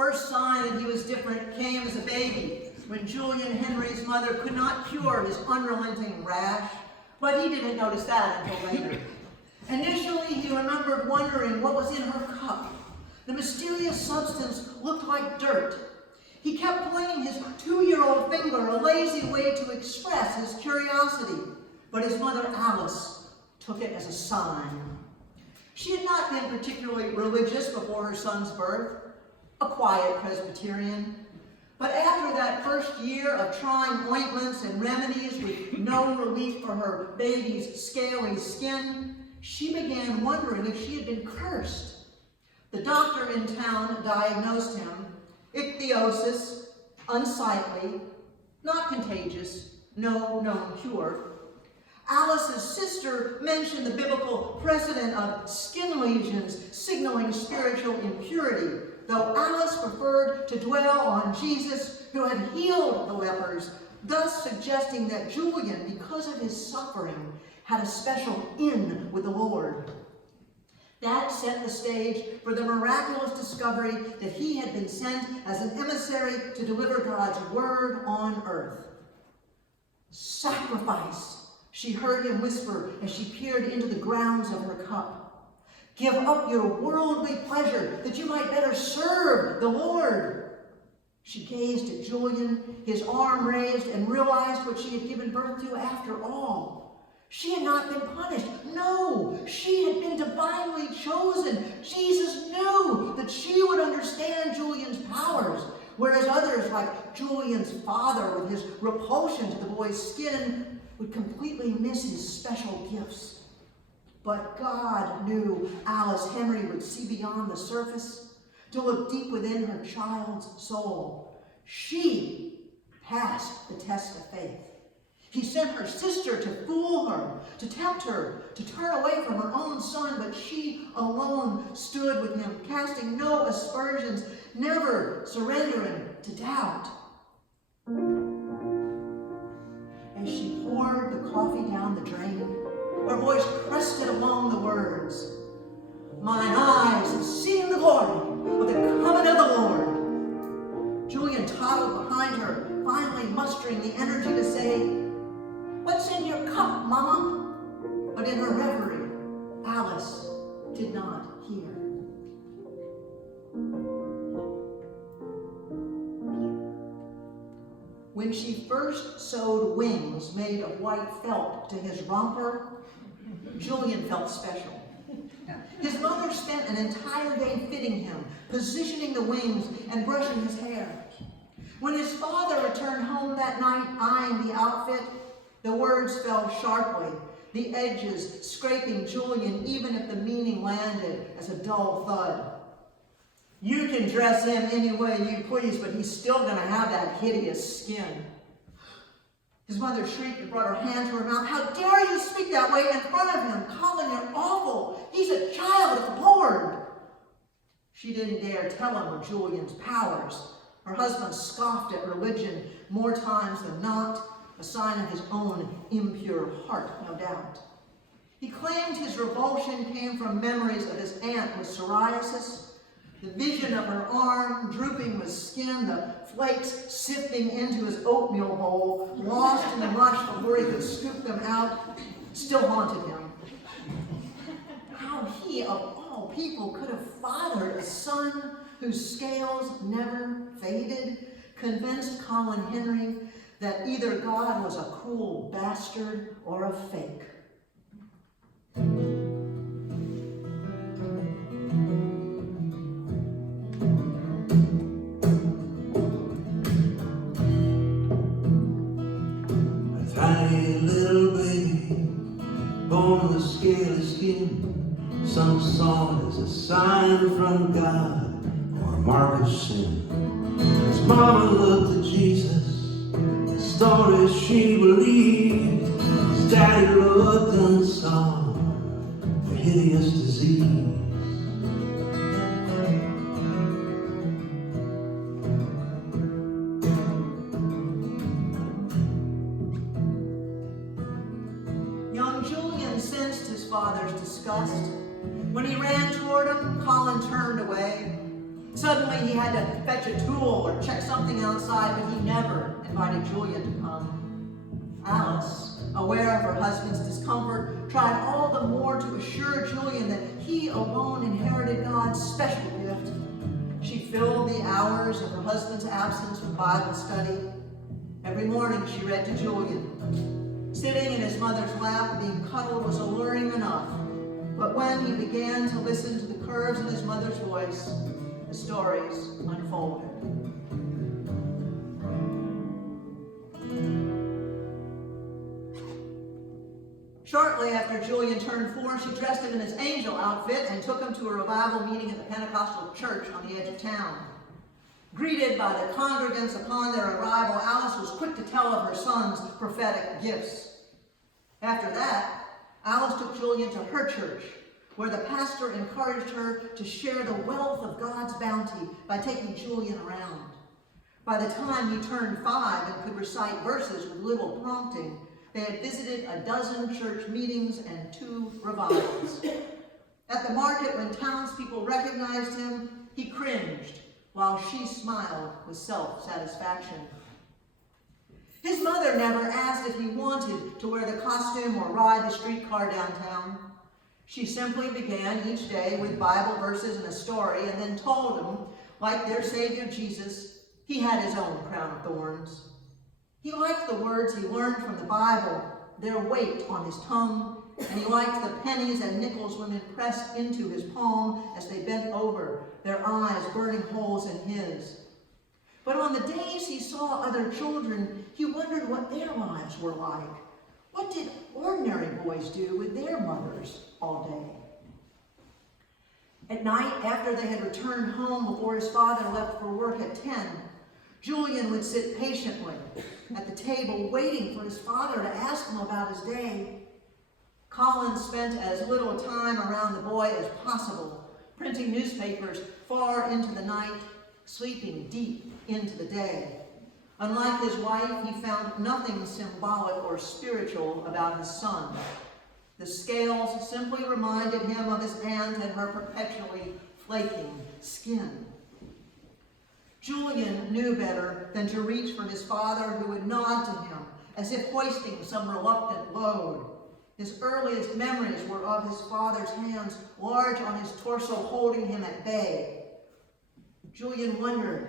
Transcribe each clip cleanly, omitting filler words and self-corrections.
first sign that he was different came as a baby, when Julian Henry's mother could not cure his unrelenting rash, but he didn't notice that until later. Initially, he remembered wondering what was in her cup. The mysterious substance looked like dirt. He kept pointing his 2-year-old finger, a lazy way to express his curiosity, but his mother, Alice, took it as a sign. She had not been particularly religious before her son's birth, a quiet Presbyterian. But after that first year of trying ointments and remedies with no relief for her baby's scaly skin, she began wondering if she had been cursed. The doctor in town diagnosed him ichthyosis, unsightly, not contagious, no known cure. Alice's sister mentioned the biblical precedent of skin lesions signaling spiritual impurity, though Alice preferred to dwell on Jesus, who had healed the lepers, thus suggesting that Julian, because of his suffering, had a special in with the Lord. That set the stage for the miraculous discovery that he had been sent as an emissary to deliver God's word on earth. Sacrifice, she heard him whisper as she peered into the grounds of her cup. Give up your worldly pleasure that you might better serve the Lord. She gazed at Julian, his arm raised, and realized what she had given birth to after all. She had not been punished. No, she had been divinely chosen. Jesus knew that she would understand Julian's powers, whereas others, like Julian's father with his repulsion to the boy's skin, would completely miss his special gifts. But God knew Alice Henry would see beyond the surface, to look deep within her child's soul. She passed the test of faith. He sent her sister to fool her, to tempt her, to turn away from her own son, but she alone stood with him, casting no aspersions, never surrendering to doubt. As she poured the coffee down the drain, her voice crested along the words, "Mine eyes have seen the glory of the coming of the Lord." Julian toddled behind her, finally mustering the energy to say, "What's in your cup, Mama?" But in her reverie, Alice did not hear. When she first sewed wings made of white felt to his romper, Julian felt special. His mother spent an entire day fitting him, positioning the wings, and brushing his hair. When his father returned home that night, eyeing the outfit, the words fell sharply, the edges scraping Julian even if the meaning landed as a dull thud. "You can dress him any way you please, but he's still going to have that hideous skin." His mother shrieked and brought her hand to her mouth. "How dare you speak that way in front of him? Colin, you're awful. He's a child of the Lord." She didn't dare tell him of Julian's powers. Her husband scoffed at religion more times than not, a sign of his own impure heart, no doubt. He claimed his revulsion came from memories of his aunt with psoriasis, the vision of her arm drooping with skin, the flakes sifting into his oatmeal bowl, lost in the rush before he could scoop them out, still haunted him. How he, of all people, could have fathered a son whose scales never faded, convinced Colin Henry that either God was a cruel bastard or a fake. A tiny little baby, born with scaly skin, some saw it as a sign from God or a mark of sin. His mama looked at Jesus, stories she believed. His daddy looked and saw the hideous disease. Young Julian sensed his father's disgust. When he ran toward him, Colin turned away. Suddenly he had to fetch a tool or check something outside, but he never invited Julian to come. Alice, aware of her husband's discomfort, tried all the more to assure Julian that he alone inherited God's special gift. She filled the hours of her husband's absence with Bible study. Every morning she read to Julian. Sitting in his mother's lap, being cuddled was alluring enough. But when he began to listen to the curves in his mother's voice, the stories unfolded. Shortly after Julian turned 4, she dressed him in his angel outfit and took him to a revival meeting at the Pentecostal church on the edge of town. Greeted by the congregants upon their arrival, Alice was quick to tell of her son's prophetic gifts. After that, Alice took Julian to her church, where the pastor encouraged her to share the wealth of God's bounty by taking Julian around. By the time he turned 5 and could recite verses with little prompting, they had visited a dozen church meetings and 2 revivals. At the market, when townspeople recognized him, he cringed, while she smiled with self-satisfaction. His mother never asked if he wanted to wear the costume or ride the streetcar downtown. She simply began each day with Bible verses and a story, and then told him, like their Savior Jesus, he had his own crown of thorns. He liked the words he learned from the Bible, their weight on his tongue, and he liked the pennies and nickels women pressed into his palm as they bent over, their eyes burning holes in his. But on the days he saw other children, he wondered what their lives were like. What did ordinary boys do with their mothers all day? At night, after they had returned home before his father left for work at 10, Julian would sit patiently at the table waiting for his father to ask him about his day. Colin spent as little time around the boy as possible, printing newspapers far into the night, sleeping deep into the day. Unlike his wife, he found nothing symbolic or spiritual about his son. The scales simply reminded him of his aunt and her perpetually flaking skin. Julian knew better than to reach for his father, who would nod to him as if hoisting some reluctant load. His earliest memories were of his father's hands large on his torso, holding him at bay. Julian wondered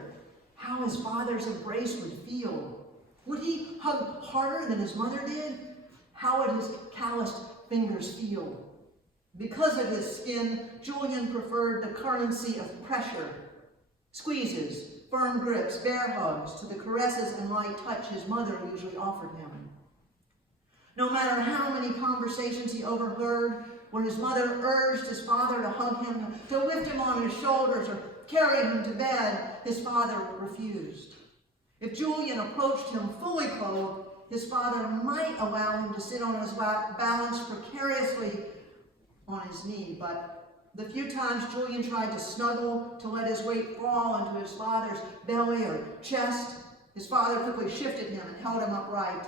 how his father's embrace would feel. Would he hug harder than his mother did? How would his calloused fingers feel? Because of his skin, Julian preferred the currency of pressure. Squeezes, firm grips, bear hugs, to the caresses and light touch his mother usually offered him. No matter how many conversations he overheard, where his mother urged his father to hug him, to lift him on his shoulders, or carry him to bed, his father refused. If Julian approached him fully clothed, his father might allow him to sit on his lap, balanced precariously on his knee, but the few times Julian tried to snuggle, to let his weight fall into his father's belly or chest, his father quickly shifted him and held him upright.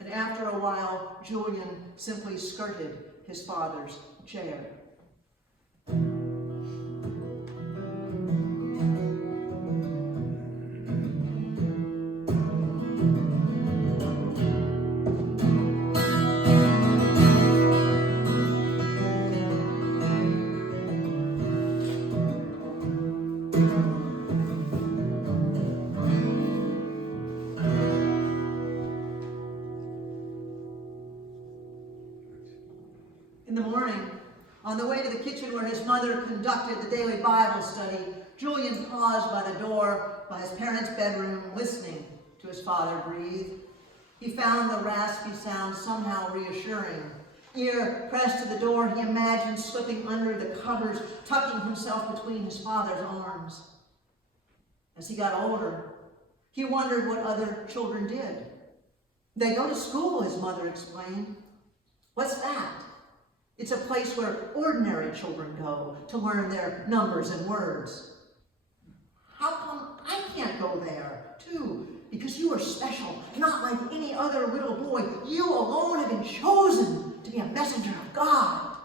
And after a while, Julian simply skirted his father's chair. In the morning, on the way to the kitchen where his mother conducted the daily Bible study, Julian paused by the door by his parents' bedroom, listening to his father breathe. He found the raspy sound somehow reassuring. Ear pressed to the door, he imagined slipping under the covers, tucking himself between his father's arms. As he got older, he wondered what other children did. They go to school, his mother explained. What's that? It's a place where ordinary children go to learn their numbers and words. How come I can't go there, too? Because you are special, not like any other little boy. You alone have been chosen to be a messenger of God.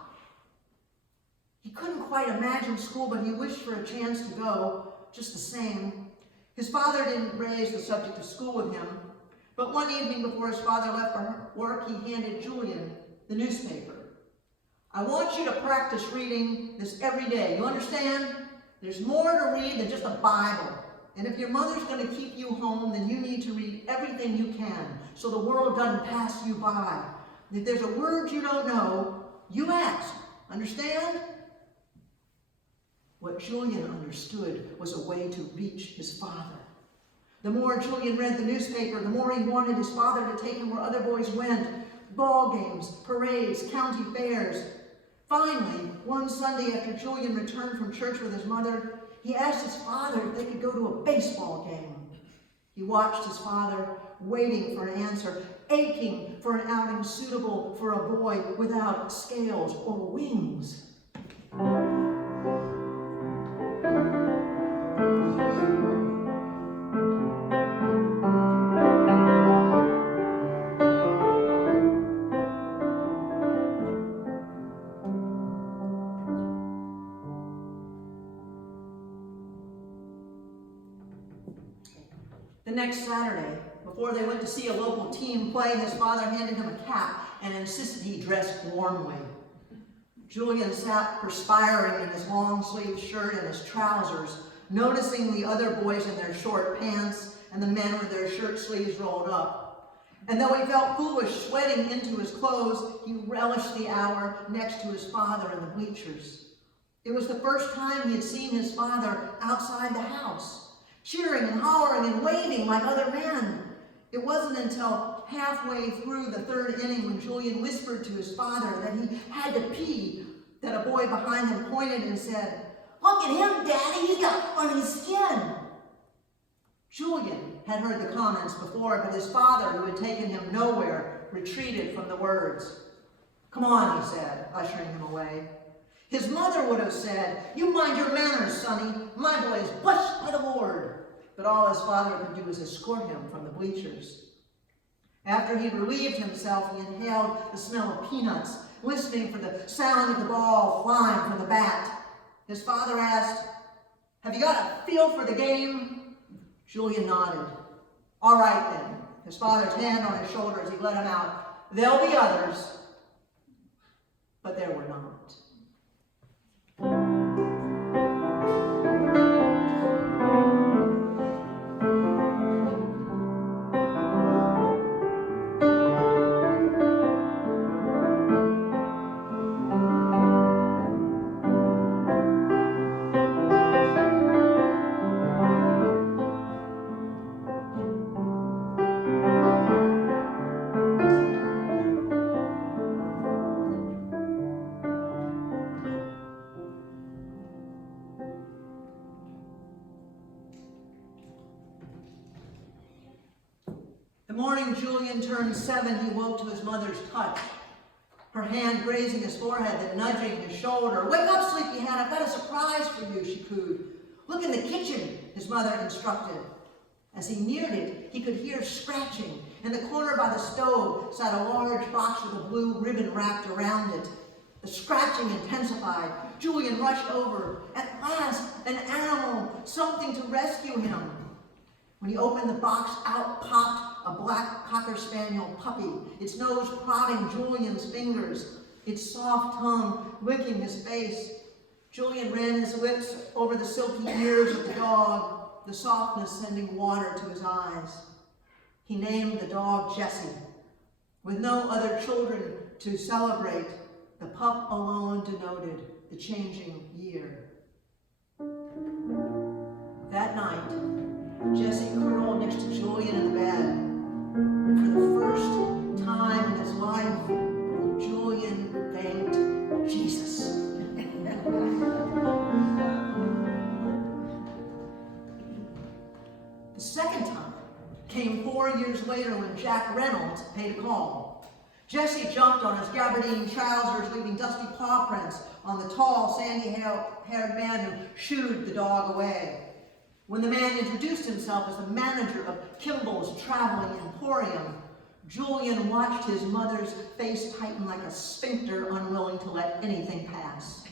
He couldn't quite quite imagine school, but he wished for a chance to go, just the same. His father didn't raise the subject of school with him, but one evening before his father left for work, he handed Julian the newspaper. I want you to practice reading this every day. You understand? There's more to read than just a Bible. And if your mother's going to keep you home, then you need to read everything you can so the world doesn't pass you by. If there's a word you don't know, you ask. Understand? What Julian understood was a way to reach his father. The more Julian read the newspaper, the more he wanted his father to take him where other boys went. Ball games, parades, county fairs. Finally, one Sunday after Julian returned from church with his mother, he asked his father if they could go to a baseball game. He watched his father, waiting for an answer, aching for an outing suitable for a boy without scales or wings. The next Saturday, before they went to see a local team play, his father handed him a cap and insisted he dress warmly. Julian sat perspiring in his long-sleeved shirt and his trousers, noticing the other boys in their short pants and the men with their shirt sleeves rolled up. And though he felt foolish sweating into his clothes, he relished the hour next to his father in the bleachers. It was the first time he had seen his father outside the house, cheering and hollering and waving like other men. It wasn't until halfway through the third inning when Julian whispered to his father that he had to pee that a boy behind him pointed and said, "Look at him, Daddy, he's got funny skin." Julian had heard the comments before, but his father, who had taken him nowhere, retreated from the words. "Come on," he said, ushering him away. His mother would have said, "You mind your manners, sonny. My boy is blessed by the Lord." But all his father could do was escort him from the bleachers. After he relieved himself, he inhaled the smell of peanuts, listening for the sound of the ball flying from the bat. His father asked, "Have you got a feel for the game?" Julian nodded. "All right then." His father's hand on his shoulder as he let him out. "There'll be others." But there were not. The morning Julian turned 7, he woke to his mother's touch, her hand grazing his forehead, then nudging his shoulder. "Wake up, sleepyhead, I've got a surprise for you," she cooed. "Look in the kitchen," his mother instructed. As he neared it, he could hear scratching. In the corner by the stove sat a large box with a blue ribbon wrapped around it. The scratching intensified. Julian rushed over. At last, an animal, something to rescue him. When he opened the box, out popped a black Cocker Spaniel puppy, its nose prodding Julian's fingers, its soft tongue licking his face. Julian ran his lips over the silky ears of the dog, the softness sending water to his eyes. He named the dog Jessie. With no other children to celebrate, the pup alone denoted the changing year. That night, Jessie curled next to Julian in the bed. For the first time in his life, Julian thanked Jesus. The second time came 4 years later when Jack Reynolds paid a call. Jessie jumped on his gabardine trousers, leaving dusty paw prints on the tall, sandy-haired man who shooed the dog away. When the man introduced himself as the manager of Kimball's Traveling Emporium, Julian watched his mother's face tighten like a sphincter, unwilling to let anything pass.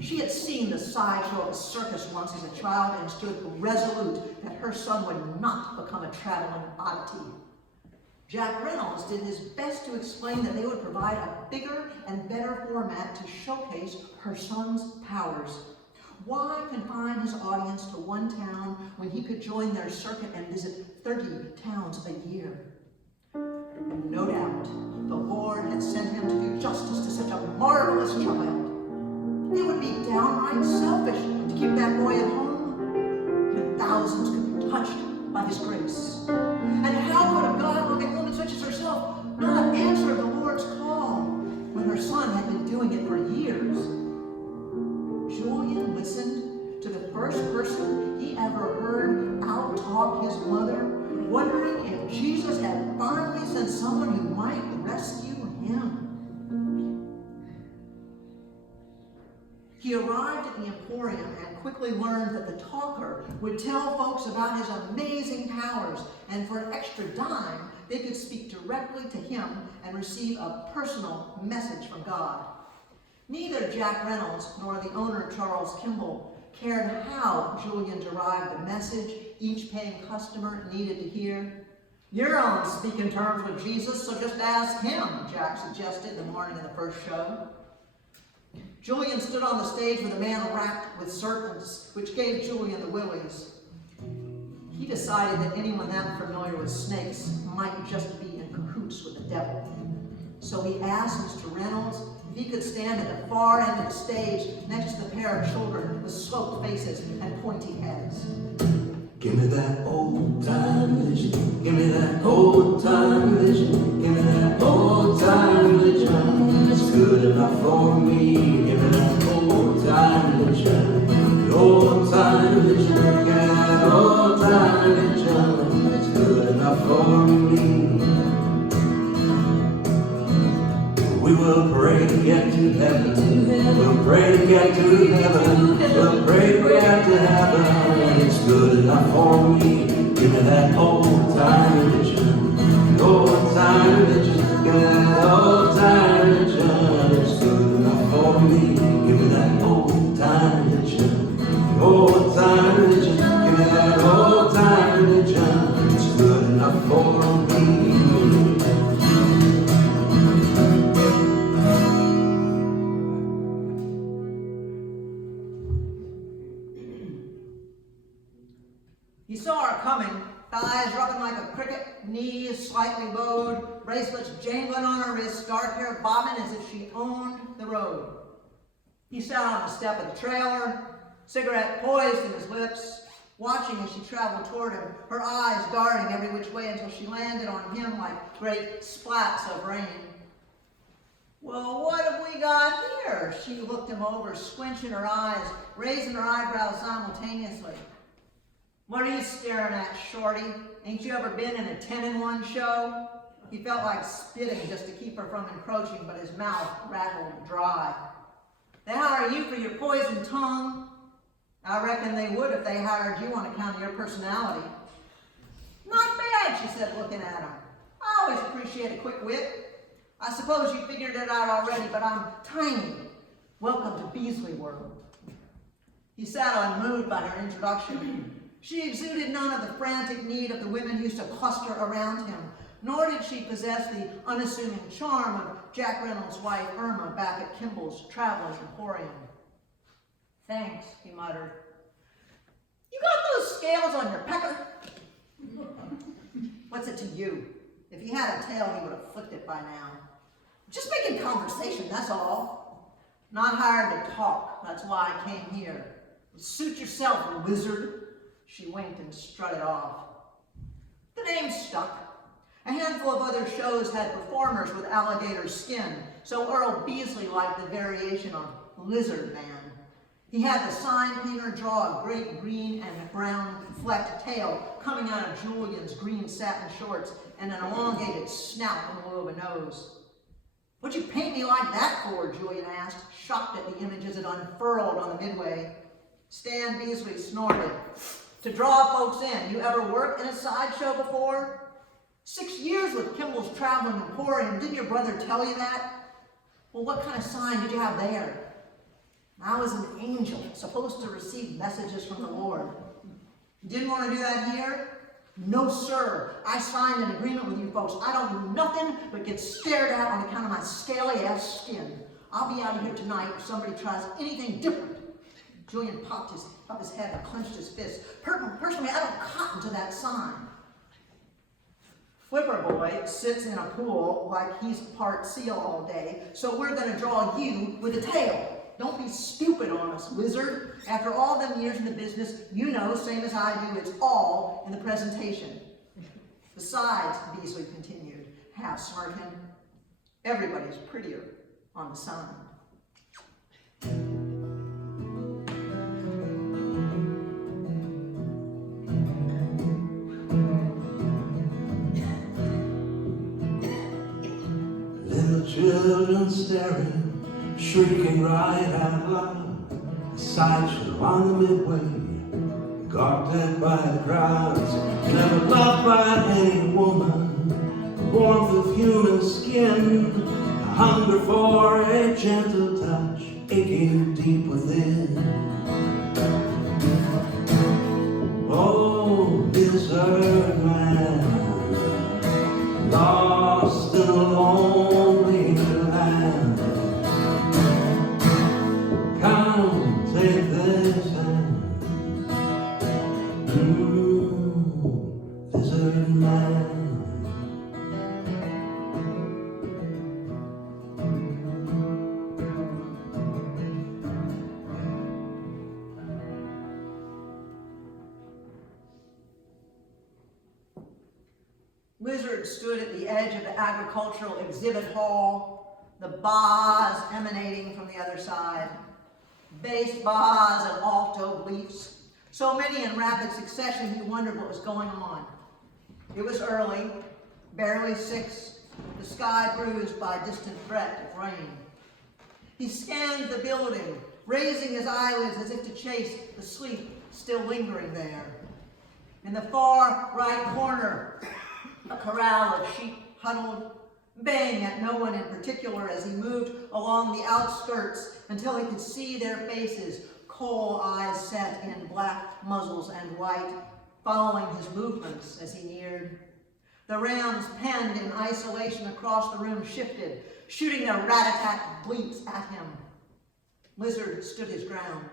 She had seen the sideshow of a circus once as a child and stood resolute that her son would not become a traveling oddity. Jack Reynolds did his best to explain that they would provide a bigger and better format to showcase her son's powers. Why confine his audience to one town when he could join their circuit and visit 30 towns a year? And no doubt, the Lord had sent him to do justice to such a marvelous child. It would be downright selfish to keep that boy at home, and thousands could be touched by his grace. And how could a God-loving woman such as herself not answer the Lord's call when her son had been doing it for years? Julian listened to the first person he ever heard out-talk his mother, wondering if Jesus had finally sent someone who might rescue him. He arrived at the Emporium and quickly learned that the talker would tell folks about his amazing powers, and for an extra dime, they could speak directly to him and receive a personal message from God. Neither Jack Reynolds nor the owner, Charles Kimball, cared how Julian derived the message each paying customer needed to hear. "You're on speaking terms with Jesus, so just ask him," Jack suggested the morning of the first show. Julian stood on the stage with a man wrapped with serpents, which gave Julian the willies. He decided that anyone that familiar with snakes might just be in cahoots with the devil. So he asked Mr. Reynolds if he could stand at the far end of the stage next to the pair of children with sloped faces and pointy heads. Give me that old-time religion. Give me that old-time religion. Give me that old-time religion. It's good enough for me. Give me that old-time religion. The old-time religion. Give me that old-time religion. It's good enough for me. We will pray to get to heaven. We'll pray to get to heaven. We'll pray to get to heaven. It's good enough for me. Give me that old-time religion. Old-time religion. Give me that old-time religion. It's good enough for me. Give me that old-time religion. Old-time religion. Give me that old-time religion. It's good enough for me. He saw her coming, thighs rubbing like a cricket, knees slightly bowed, bracelets jangling on her wrists, dark hair bobbing as if she owned the road. He sat on the step of the trailer, cigarette poised in his lips, watching as she traveled toward him, her eyes darting every which way until she landed on him like great splats of rain. "Well, what have we got here?" She looked him over, squinching her eyes, raising her eyebrows simultaneously. "What are you staring at, shorty? Ain't you ever been in a 10-in-1 show?" He felt like spitting just to keep her from encroaching, but his mouth rattled dry. "They hire you for your poison tongue. I reckon they would if they hired you on account of your personality." "Not bad," she said, looking at him. "I always appreciate a quick wit. I suppose you figured it out already, but I'm tiny. Welcome to Beasley World." He sat unmoved by her introduction. She exuded none of the frantic need of the women who used to cluster around him, nor did she possess the unassuming charm of Jack Reynolds' wife Irma back at Kimball's Traveler's Emporium. "Thanks," he muttered. "You got those scales on your pecker?" "What's it to you? If he had a tail, he would have flicked it by now." "Just making conversation, that's all." "Not hired to talk, that's why I came here." "Suit yourself, wizard." She winked and strutted off. The name stuck. A handful of other shows had performers with alligator skin, so Earl Beasley liked the variation on Lizard Man. He had the sign painter draw a great green and brown flecked tail coming out of Julian's green satin shorts and an elongated snout in lieu of a nose. "What'd you paint me like that for?" Julian asked, shocked at the image as it unfurled on the midway. Stan Beasley snorted. "To draw folks in. You ever worked in a sideshow before?" 6 years with Kimball's traveling emporium. Didn't your brother tell you that? Well, what kind of sign did you have there? I was an angel, supposed to receive messages from the Lord. Didn't want to do that here? No, sir. I signed an agreement with you folks. I don't do nothing but get stared at on account of my scaly-ass skin. I'll be out of here tonight if somebody tries anything different. Julian popped up his head and clenched his fist. Personally, I don't cotton to that sign. Flipper Boy sits in a pool like he's part seal all day, so we're going to draw you with a tail. Don't be stupid on us, wizard. After all them years in the business, you know, same as I do, it's all in the presentation. Besides, Beasley continued, half smirking, everybody's prettier on the sign. Little children staring, shrieking right out loud. A sideshow on the midway, gawked at by the crowds. Never loved by any woman, the warmth of human skin, a hunger for a gentle touch, aching deep within. Oh, lizard man, lost in a lonely land. Come, take this hand. Lizard man. Lizard stood at the edge of the agricultural exhibit hall, the bars emanating from the other side. Bass bars and alto bleeps. So many in rapid succession, he wondered what was going on. It was early, barely 6, the sky bruised by a distant threat of rain. He scanned the building, raising his eyelids as if to chase the sleep still lingering there. In the far right corner, a corral of sheep huddled, baying at no one in particular as he moved along the outskirts until he could see their faces, coal eyes set in black muzzles and white, following his movements as he neared. The rams penned in isolation across the room shifted, shooting their rat-a-tat bleats at him. Lizard stood his ground,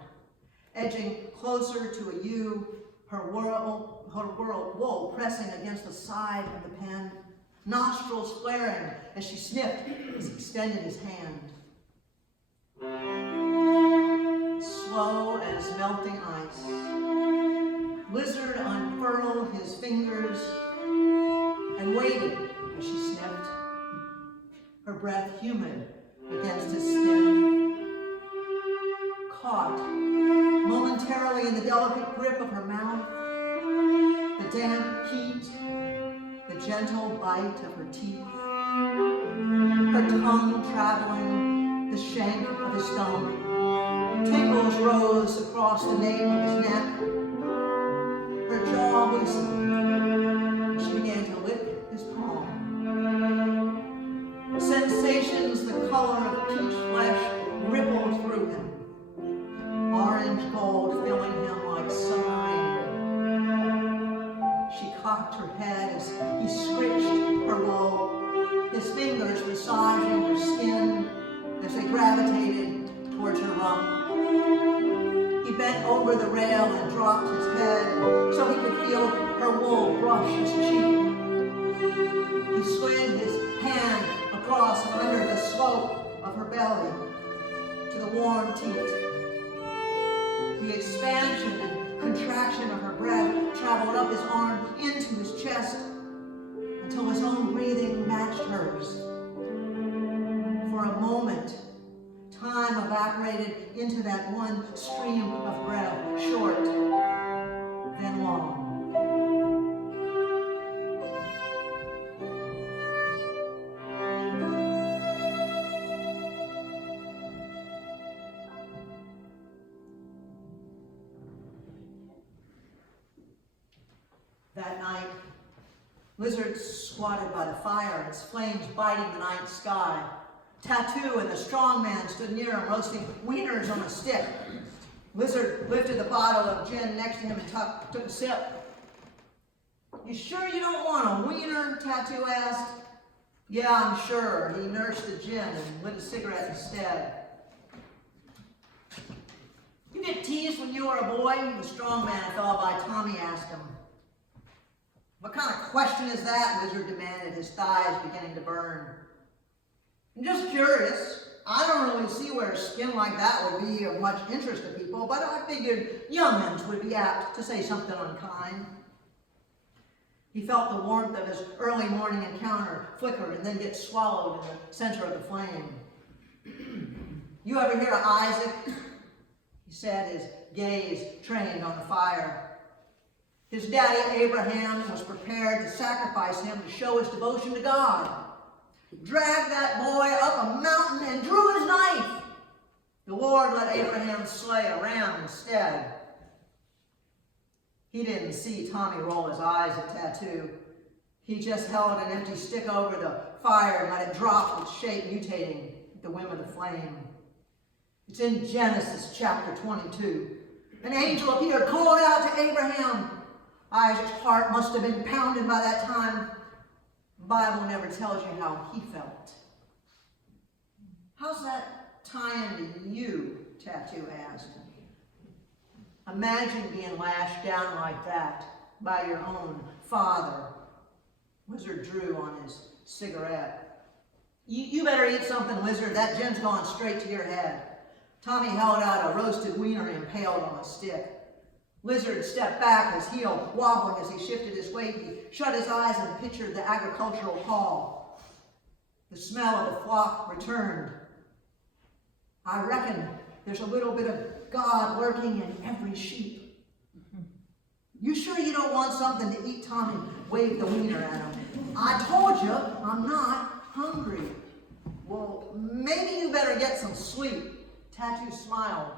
edging closer to a ewe, her wool pressing against the side of the pen, nostrils flaring as she sniffed as he extended his hand. Slow as melting ice, Lizard unfurled his fingers and waited as she sniffed, her breath humid against his skin. Caught momentarily in the delicate grip of her mouth, the damp heat, the gentle bite of her teeth, her tongue traveling the shank of his thumb. Tingles rose across the nape of his neck. Her jaw loosened. She began to lick his palm. Sensations the color of peach flesh rippled through him. Orange gold filling him like summer rain. She cocked her head as he scritched her wool, his fingers massaging her skin as they gravitated towards her rump. He bent over the rail and dropped his head so he could feel her wool brush his cheek. He slid his hand across and under the slope of her belly to the warm teat. The expansion and contraction of her breath traveled up his arm into his chest until his own breathing matched hers. For a moment, time evaporated into that one stream of breath, short, then long. That night, Lizard squatted by the fire, its flames biting the night sky. Tattoo and the strong man stood near him, roasting wieners on a stick. Lizard lifted the bottle of gin next to him and took a sip. "You sure you don't want a wiener?" Tattoo asked. "Yeah, I'm sure." He nursed the gin and lit a cigarette instead. "You get teased when you were a boy?" The strong man, a fellow by Tommy, asked him. "What kind of question is that?" Lizard demanded, his thighs beginning to burn. "I'm just curious. I don't really see where skin like that would be of much interest to people, but I figured young'uns would be apt to say something unkind." He felt the warmth of his early morning encounter flicker and then get swallowed in the center of the flame. "You ever hear of Isaac?" he said, his gaze trained on the fire. "His daddy Abraham was prepared to sacrifice him to show his devotion to God. He dragged that boy up a mountain and drew his knife. The Lord let Abraham slay a ram instead." He didn't see Tommy roll his eyes at Tattoo. He just held an empty stick over the fire and let it drop, its shape mutating at the whim of the flame. "It's in Genesis chapter 22. An angel appeared, called out to Abraham. Isaac's heart must have been pounding by that time. The Bible never tells you how he felt." "How's that tie into you?" Tattoo asked. "Imagine being lashed down like that by your own father." Lizard drew on his cigarette. You better eat something, Lizard. That gin's gone straight to your head." Tommy held out a roasted wiener impaled on a stick. Lizard stepped back, his heel wobbling as he shifted his weight. He shut his eyes and pictured the agricultural hall. The smell of the flock returned. "I reckon there's a little bit of God lurking in every sheep." "You sure you don't want something to eat?" Tommy waved the wiener at him. "I told you I'm not hungry." "Well, maybe you better get some sleep." Tattoo smiled,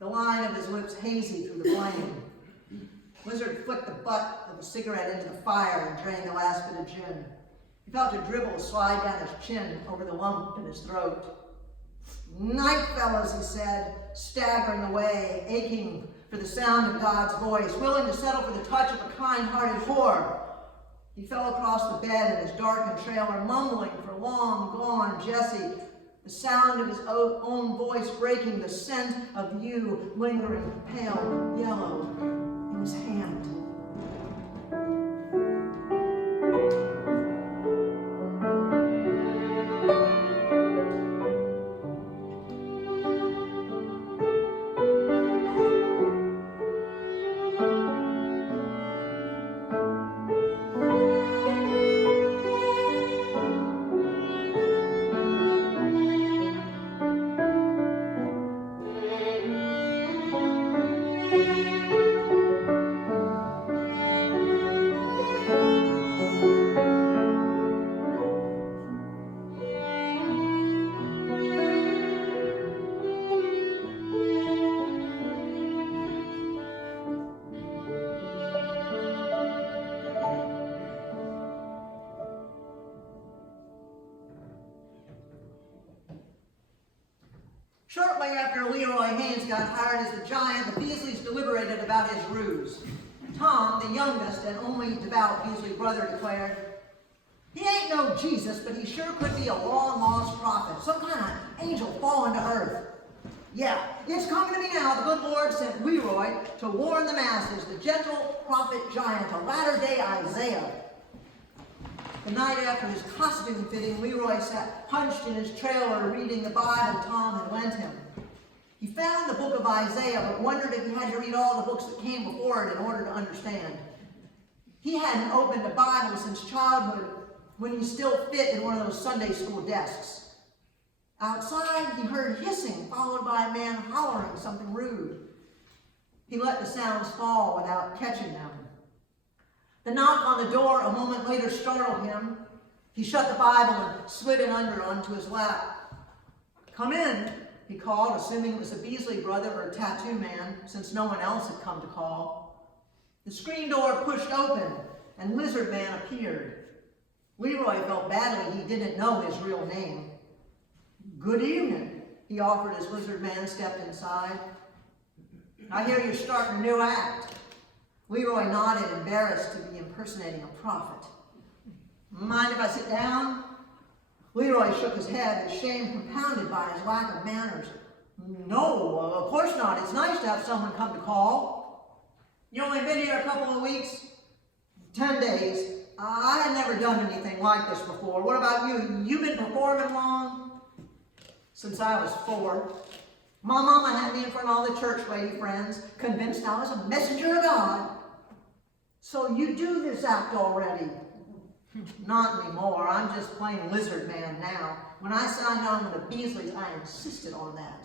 the line of his lips hazy through the flame. Lizard flicked the butt of the cigarette into the fire and drained the last bit of gin. He felt a dribble slide down his chin over the lump in his throat. "Night, fellas," he said, staggering away, aching for the sound of God's voice, willing to settle for the touch of a kind-hearted whore. He fell across the bed in his darkened trailer, mumbling for long gone Jesse, the sound of his own voice breaking, the scent of you lingering pale yellow in his hand. Shortly after Leroy Haynes got hired as the giant, the Beasleys deliberated about his ruse. Tom, the youngest and only devout Beasley brother, declared, "He ain't no Jesus, but he sure could be a long-lost prophet, some kind of angel fallen to earth. Yeah, it's coming to me now. The good Lord sent Leroy to warn the masses, the gentle prophet giant, a latter-day Isaiah." The night after his costume fitting, Leroy sat hunched in his trailer reading the Bible Tom had lent him. He found the book of Isaiah, but wondered if he had to read all the books that came before it in order to understand. He hadn't opened a Bible since childhood, when he still fit in one of those Sunday school desks. Outside, he heard hissing, followed by a man hollering something rude. He let the sounds fall without catching them. The knock on the door a moment later startled him. He shut the Bible and slid it under onto his lap. "Come in," he called, assuming it was a Beasley brother or a tattoo man, since no one else had come to call. The screen door pushed open, and Lizard Man appeared. Leroy felt badly he didn't know his real name. "Good evening," he offered as Lizard Man stepped inside. "I hear you're starting a new act." Leroy nodded, embarrassed to be impersonating a prophet. "Mind if I sit down?" Leroy shook his head, his shame compounded by his lack of manners. "No, of course not. It's nice to have someone come to call." "You only been here a couple of weeks?" 10 days. I had never done anything like this before. What about you? You been performing long?" "Since I was 4. My mama had me in front of all the church lady friends, convinced I was a messenger of God." "So you do this act already?" "Not anymore. I'm just plain Lizard Man now. When I signed on with the Beasleys, I insisted on that."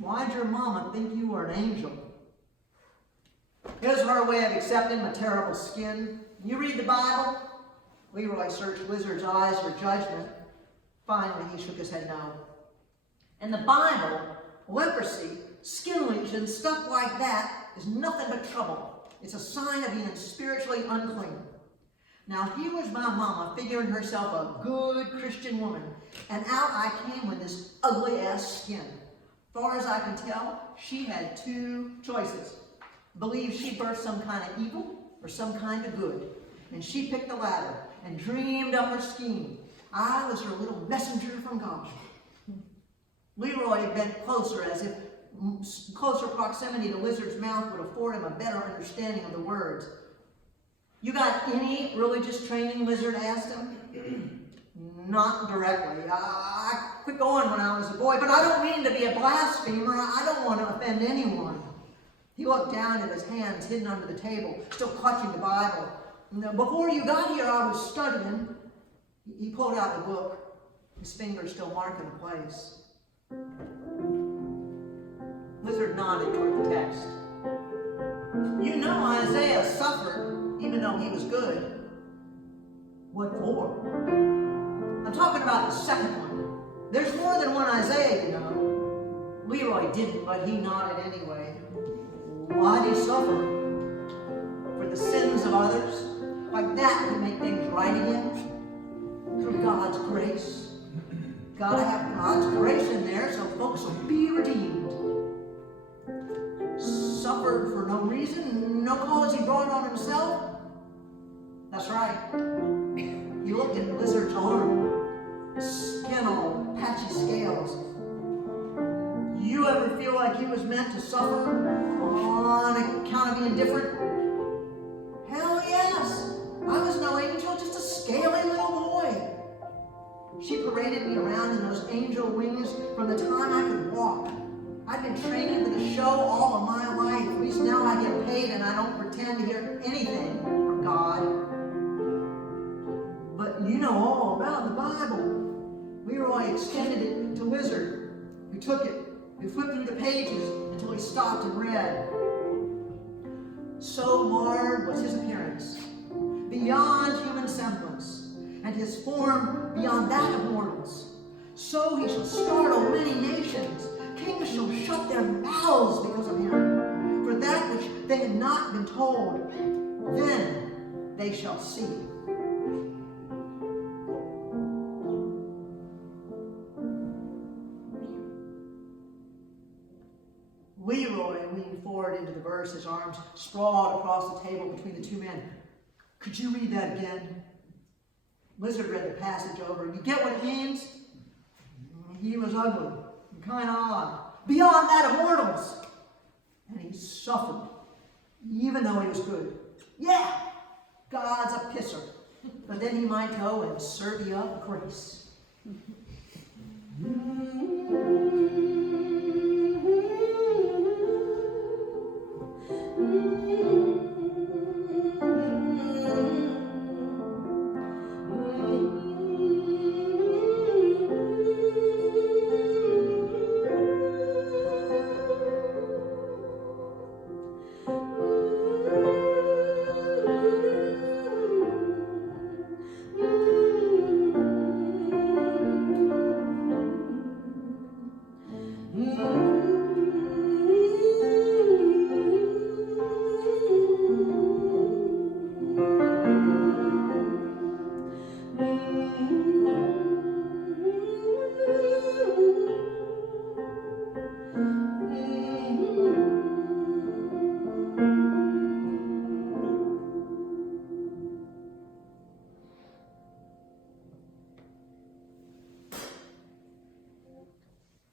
"Why'd your mama think you were an angel?" "Here's her way of accepting my terrible skin. You read the Bible?" Leroy searched Lizard's eyes for judgment. Finally, he shook his head no. "In the Bible, leprosy, skin lesions, stuff like that is nothing but trouble. It's a sign of being spiritually unclean." Now, here was my mama figuring herself a good Christian woman, and out I came with this ugly-ass skin. Far as I can tell, she had 2 choices. Believe she birthed some kind of evil or some kind of good. And she picked the latter and dreamed up her scheme. I was her little messenger from God. Leroy bent closer, as if closer proximity to Lizard's mouth would afford him a better understanding of the words. "You got any religious training?" Lizard asked him. "Not directly. I quit going when I was a boy, but I don't mean to be a blasphemer. I don't want to offend anyone." He looked down at his hands hidden under the table, still clutching the Bible. "Before you got here, I was studying." He pulled out the book, his fingers still marking the place. Lizard nodded toward the text. "You know Isaiah suffered, even though he was good." "What for?" "I'm talking about the second one. There's more than one Isaiah, you know." Leroy didn't, but he nodded anyway. "Why'd he suffer?" "For the sins of others. Like that can make things right again. Through God's grace. Gotta have God's grace in there so folks will be redeemed." "Suffered for no reason, no cause he brought on himself?" "That's right." He looked at Lizard's arm, skin all patchy scales. "You ever feel like he was meant to suffer on account of being different?" "Hell yes. I was no angel, just a scaly little boy." She paraded me around in those angel wings from the time I could walk. I'd been training for the show all of my life. At least now I get paid and I don't pretend to hear anything from God. "But you know all about the Bible." Leroy extended it to Lizard, who took it. He flipped through the pages until he stopped and read. "So marred was his appearance, beyond human semblance, and his form beyond that of mortals. So he shall startle many nations. Kings shall shut their mouths because of him, for that which they had not been told. Then they shall see." Leroy leaned forward into the verse, his arms sprawled across the table between the 2 men. "Could you read that again?" Lizard read the passage over. "You get what it means?" "He was ugly, kind of odd, beyond that of mortals. And he suffered, even though he was good. Yeah, God's a pisser, but then he might go and serve you up grace."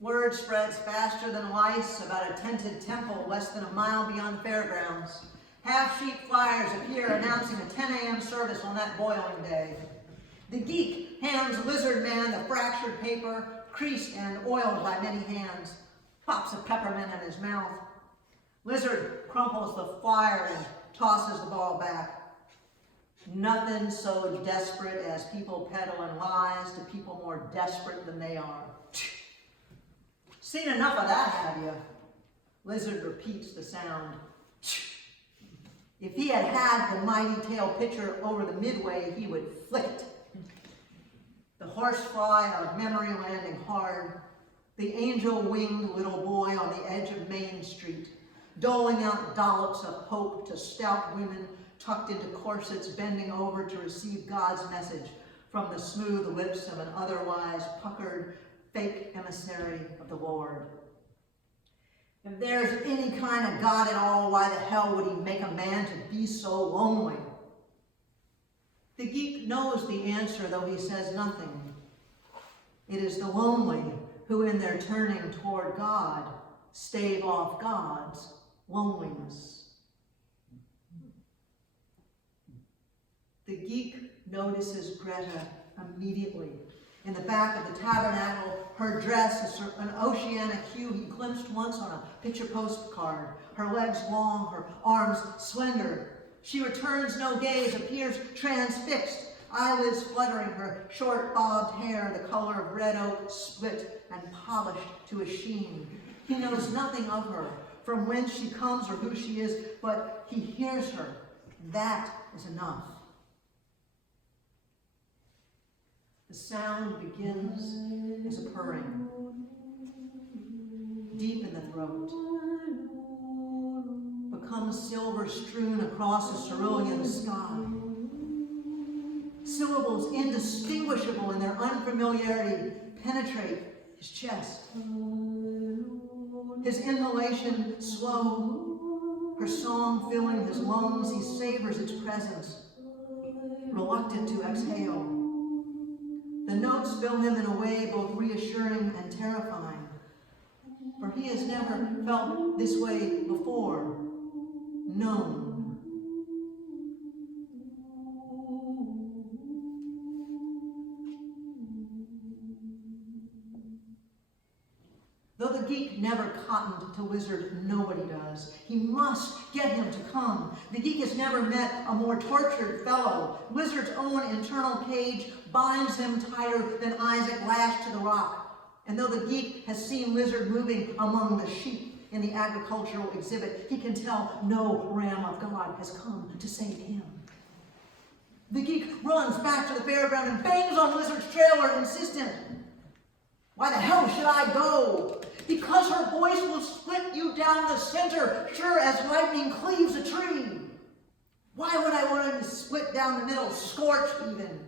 Word spreads faster than lice about a tented temple less than a mile beyond the fairgrounds. Half-sheet flyers appear announcing a 10 a.m. service on that boiling day. The geek hands Lizard Man the fractured paper, creased and oiled by many hands, pops a peppermint in his mouth. Lizard crumples the flyer and tosses the ball back. Nothing so desperate as people peddling lies to people more desperate than they are. Seen enough of that, have you? Lizard repeats the sound. If he had had the mighty tail pitcher over the midway, he would flick it. The horsefly of memory landing hard, the angel-winged little boy on the edge of Main Street, doling out dollops of hope to stout women tucked into corsets bending over to receive God's message from the smooth lips of an otherwise puckered, fake emissary of the Lord. If there's any kind of God at all, why the hell would he make a man to be so lonely? The geek knows the answer, though he says nothing. It is the lonely who, in their turning toward God, stave off God's loneliness. The geek notices Greta immediately. In the back of the tabernacle, her dress is an oceanic hue he glimpsed once on a picture postcard. Her legs long, her arms slender. She returns no gaze, appears transfixed, eyelids fluttering, her short bobbed hair, the color of red oak, split and polished to a sheen. He knows nothing of her, from whence she comes or who she is, but he hears her. That is enough. The sound begins as a purring, deep in the throat, becomes silver strewn across a cerulean sky. Syllables indistinguishable in their unfamiliarity penetrate his chest. His inhalation slow, her song filling his lungs, he savors its presence, reluctant to exhale. The notes fill him in a way both reassuring and terrifying, for he has never felt this way before, known. Though the geek never cottoned to Lizard, nobody does. He must get him to come. The geek has never met a more tortured fellow. Lizard's own internal cage binds him tighter than Isaac lashed to the rock. And though the geek has seen Lizard moving among the sheep in the agricultural exhibit, he can tell no ram of God has come to save him. The geek runs back to the fairground and bangs on Lizard's trailer, insistent. Why the hell should I go? Because her voice will split you down the center, sure as lightning cleaves a tree. Why would I want her to split down the middle, scorch even?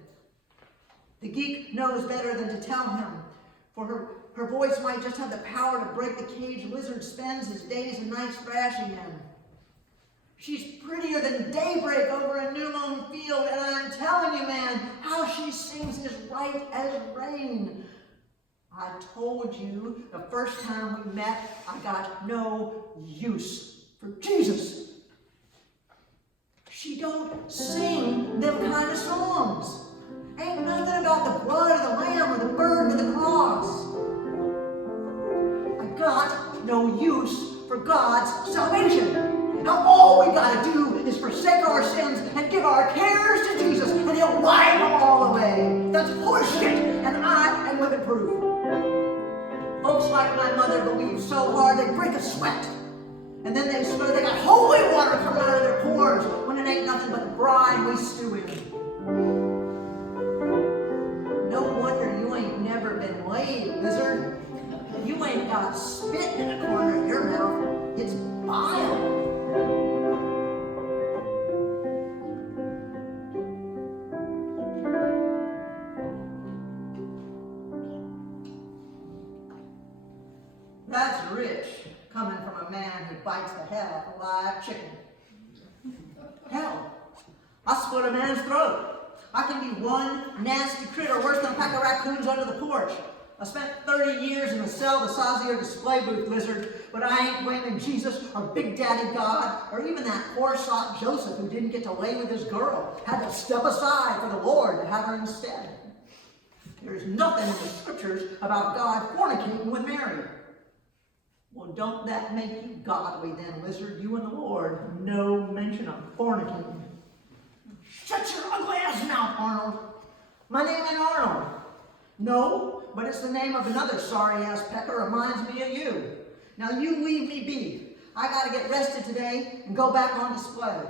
The geek knows better than to tell him, for her voice might just have the power to break the cage Lizard spends his days and nights thrashing in. She's prettier than daybreak over a new-mown field, and I'm telling you, man, how she sings is right as rain. I told you the first time we met, I got no use for Jesus. She don't sing them kind of songs. Ain't nothing about the blood of the lamb or the bird or the cross. I got no use for God's salvation. Now all we gotta do is forsake our sins and give our cares to Jesus, and he'll wipe them all away. That's horseshit, and I am living proof. Folks like my mother believe so hard they break a sweat. And then they swear they got holy water coming out of their pores when it ain't nothing but brine we stew in. No wonder you ain't never been laid, Lizard. You ain't got spit in the corner of your mouth. It's bile. That's rich, coming from a man who bites the head off a live chicken. Hell, I split a man's throat. I can be one nasty critter worse than a pack of raccoons under the porch. I spent 30 years in a cell the size of your display booth, Lizard, but I ain't blaming Jesus or Big Daddy God or even that poor sot Joseph who didn't get to lay with his girl, had to step aside for the Lord to have her instead. There's nothing in the scriptures about God fornicating with Mary. Well, don't that make you godly then, Lizard? You and the Lord, no mention of fornicating. Shut your ugly ass mouth, Arnold. My name ain't Arnold. No, but it's the name of another sorry-ass pecker reminds me of you. Now you leave me be. I gotta get rested today and go back on display.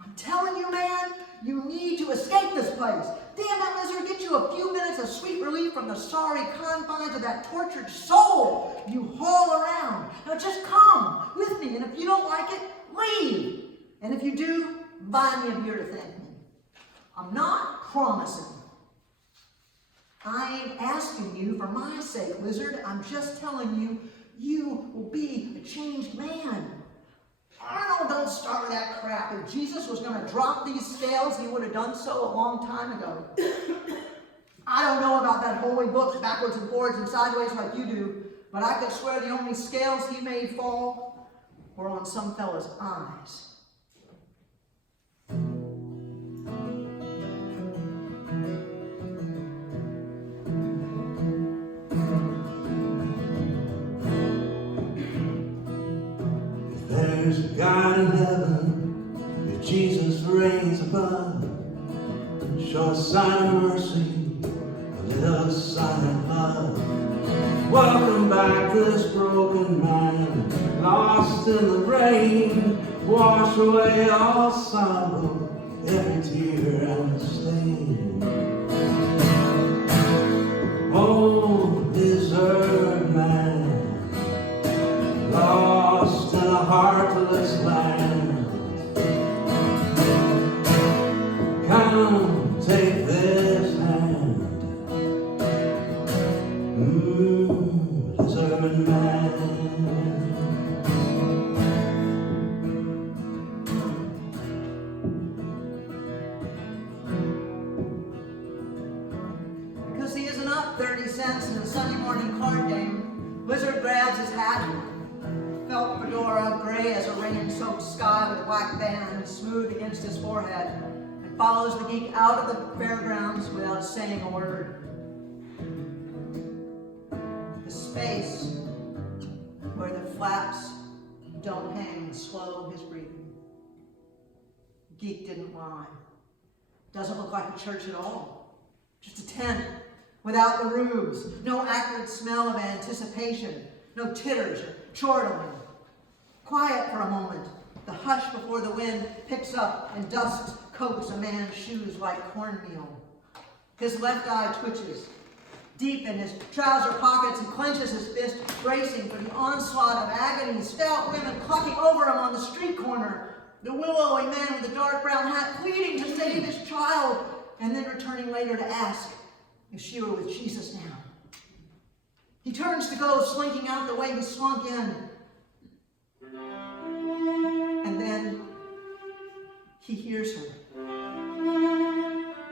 I'm telling you, man, you need to escape this place. Damn that Lizard, get you a few minutes of sweet relief from the sorry confines of that tortured soul you haul around. Now just come with me, and if you don't like it, leave. And if you do, buy me a beer to thank me. I'm not promising. I ain't asking you for my sake, Lizard. I'm just telling you, you will be a changed man. Arnold, don't start with that crap. If Jesus was going to drop these scales, he would have done so a long time ago. I don't know about that holy book backwards and forwards and sideways like you do, but I could swear the only scales he made fall were on some fella's eyes. There's a God in heaven, if Jesus reigns above, show a sign of mercy, a little sign of love. Welcome back this broken man, lost in the rain, wash away all sorrow, every tear and stain. Oh, deserted man, lost in a heartless land. Come, take this hand. Deserted man. Because he isn't up 30 cents in a Sunday morning card game, Lizard grabs his hat, felt fedora, gray as a rain-soaked sky with a black band smooth against his forehead, and follows the geek out of the fairgrounds without saying a word. The space where the flaps don't hang slow his breathing. Geek didn't lie. Doesn't look like a church at all. Just a tent without the roofs, no acrid smell of anticipation, no titters or chortling. Quiet for a moment, the hush before the wind picks up and dust coats a man's shoes like cornmeal. His left eye twitches. Deep in his trouser pockets, he clenches his fist, bracing for the onslaught of agony. Stout women clucking over him on the street corner. The willowy man with the dark brown hat pleading to save his child, and then returning later to ask if she were with Jesus now. He turns to go, slinking out the way he slunk in. And then he hears her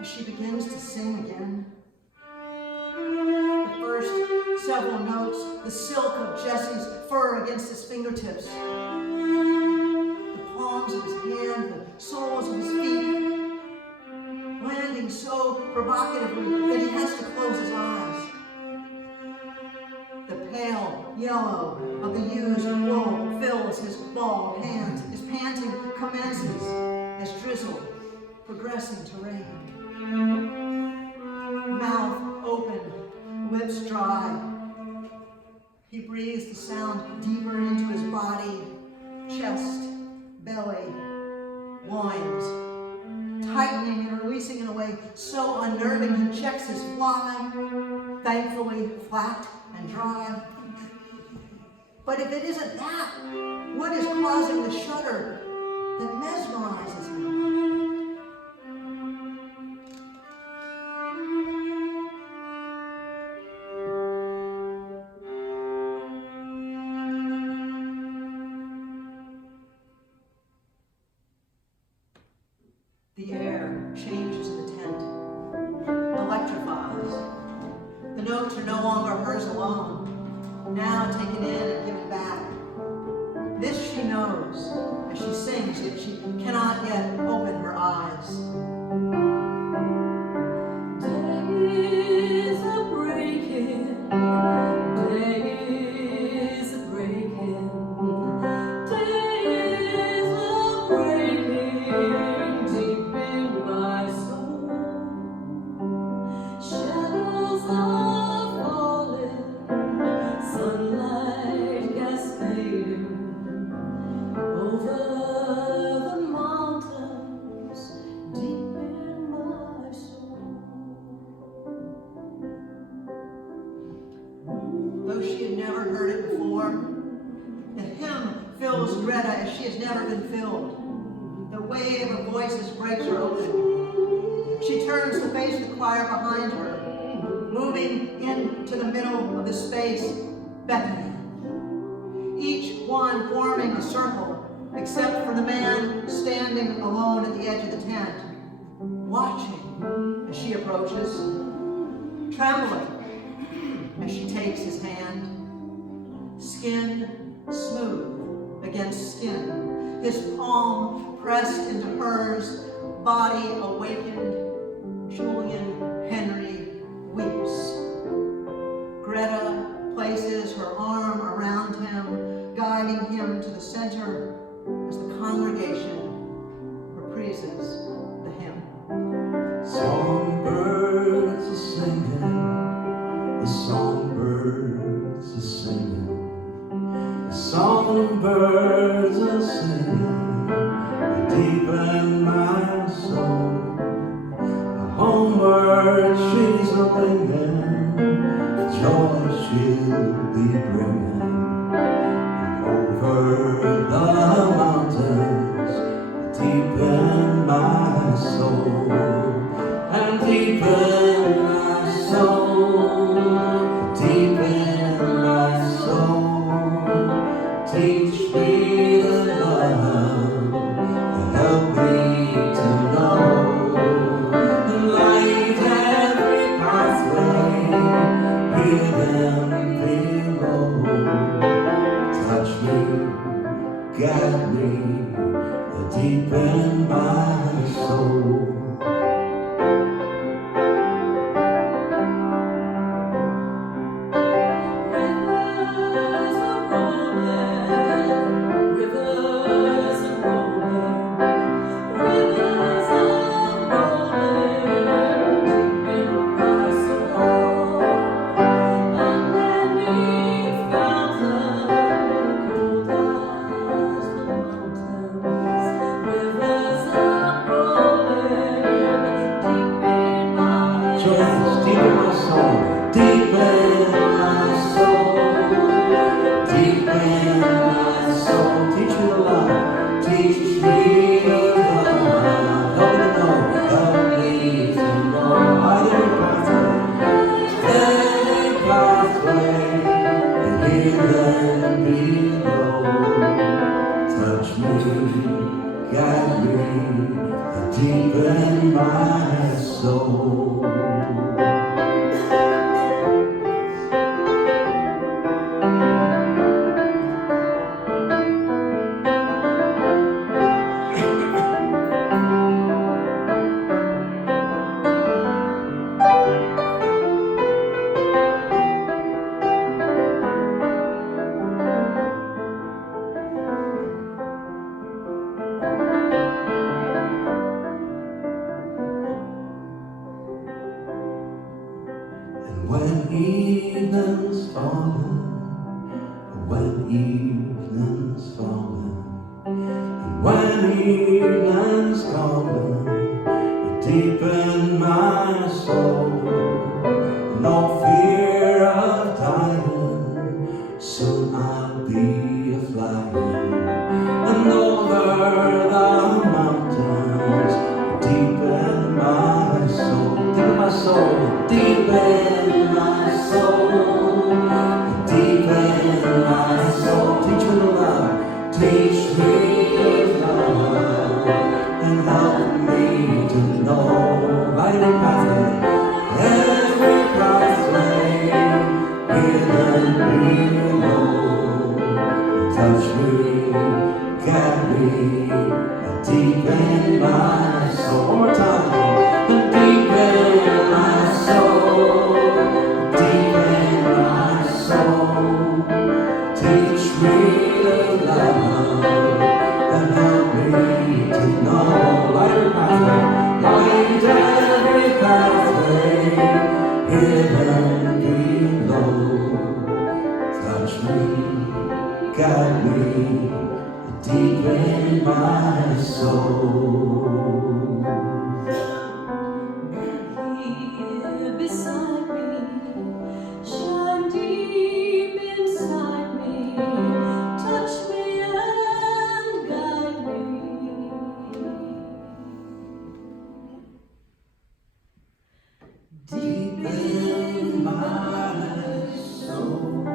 as she begins to sing again. The first several notes, the silk of Jesse's fur against his fingertips, the palms of his hand, the soles of his feet, landing so provocatively that he has to close his eyes. The pale yellow of the used wool fills his bald hands. His panting commences as drizzle, progressing to rain. Mouth open, lips dry. He breathes the sound deeper into his body, chest, belly, loins, tightening and releasing in a way so unnerving he checks his fly, thankfully flat and dry. But if it isn't that, what is causing the shudder that mesmerizes him? The air changes in the tent, electrifies. The The notes are no longer hers alone, now taken in and given back. This she knows as she sings, yet she cannot yet open her eyes. Days are breaking, days are breaking, days are breaking deep in my soul. Shadows are falling, sunlight cascading over the mountains deep in my soul. Though she had never heard it before, the hymn fills Greta as she has never been filled. The wave of voices breaks her open. She turns to face the choir behind her, moving into the middle of the space, beckoning. Each one forming a circle, except for the man standing alone at the edge of the tent, watching as she approaches, trembling as she takes his hand, skin smooth against skin, his palm pressed into hers, body awakened. Julian Henry weeps. Greta places her arm around him, guiding him to the center as the congregation reprises the hymn. Songbirds are singing, the songbirds are singing, the songbirds are singing, deep in my soul. Homeward she's a winging, joy she'll be bringing. Over the mountains, deep in my soul, and deep in my soul, deep in my soul. Teach me to love, and help me to know, and light every pathway, hear them below. Touch me, guide me, deep in my soul. Rivers are rolling, rivers are rolling, rivers are rolling deep in my soul. Underneath fountains, cold as the mountains, rivers are rolling deep in my Joy is deep in my soul, deep in my soul, deep in my soul. Teach me to love, teach me to love. Help me to know, light every pathway, and hear them below. Touch me, guide me, deep in my soul. When evening's falling, when evening's falling, and when evening's calling, deep in my soul, no fear of dying, soon I'll be a-flying, and over the mountains, deep in my soul, deep in my soul, deep in my soul, deep in my soul. Teach me to love, teach me to love, and help me to know. Light every pathway, my soul. Here beside me, shine deep inside me, touch me and guide me. Deep in my soul.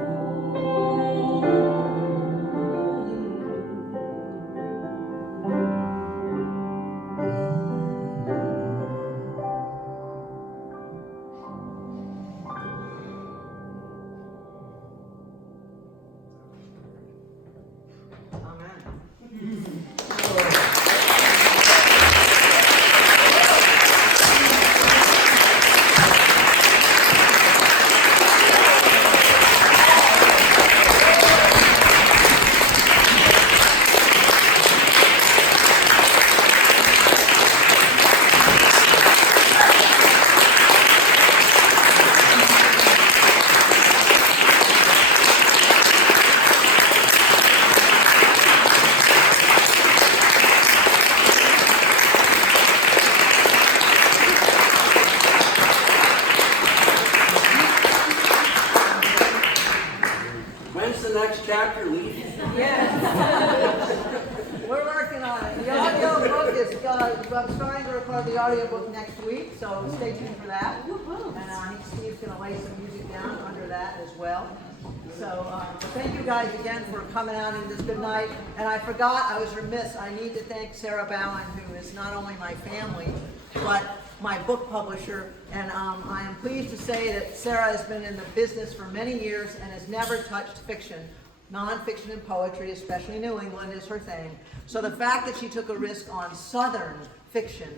Amen. When's the next chapter, Lee? We're working on it. The audio book is, I'm starting to record the audio book next week, so stay tuned for that. And I think Steve's gonna lay some music down under that as well. So, thank you guys again for coming out in this good night. And I forgot, I was remiss, I need to thank Sarah Bowen, who is not only my family, but my book publisher. And I am pleased to say that Sarah has been in the business for many years and has never touched fiction. Nonfiction and poetry, especially New England, is her thing. So the fact that she took a risk on Southern fiction